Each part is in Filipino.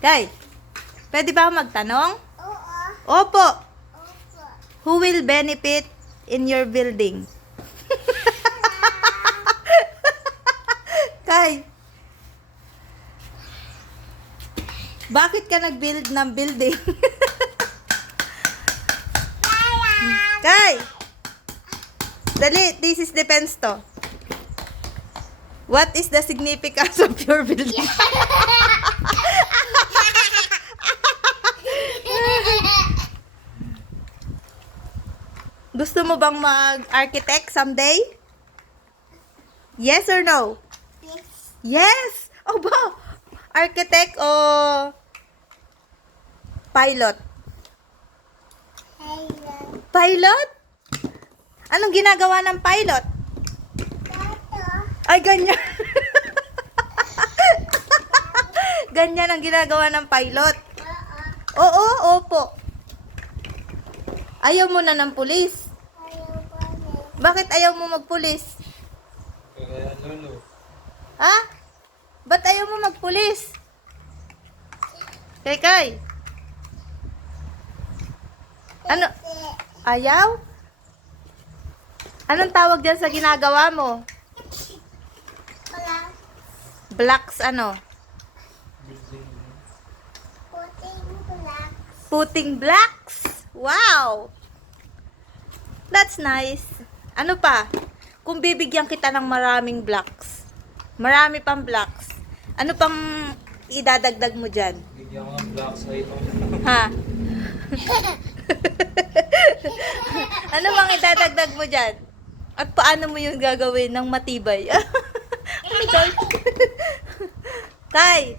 Kay, pwede ba ako magtanong? Oo. Opo. Opo. Who will benefit in your building? Kay, bakit ka nag-build ng building? Kay, dali, this is defense to. What is the significance of your building? Gusto mo bang mag-architect someday? Yes or no? Yes. Yes! O ba? Architect o pilot? Hello. Pilot? Anong ginagawa ng pilot? Tato. Ay, ganyan. Ganyan ang ginagawa ng pilot. Oo. Oo, opo. Ayaw mo na ng pulis. Ayaw ko na. Bakit ayaw mo magpulis? Kaya lolo. Ha? Ba't ayaw mo magpulis? Kay. Ano? Kasi Ayaw? Anong tawag dyan sa ginagawa mo? wala Blocks ano? puting black. Putting blocks? Wow! That's nice. Ano pa? Kung bibigyan kita ng maraming blocks, marami pang blocks, ano pang idadagdag mo dyan? Bigyan ko ng black sa ito. Ha? Ano bang idadagdag mo dyan? At paano mo yung gagawin ng matibay? Oh my God. Tay,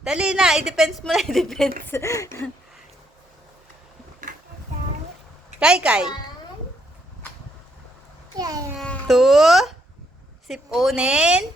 dali na, i-defense mo na, i-defense. Kay. Yan. Two, sipunin.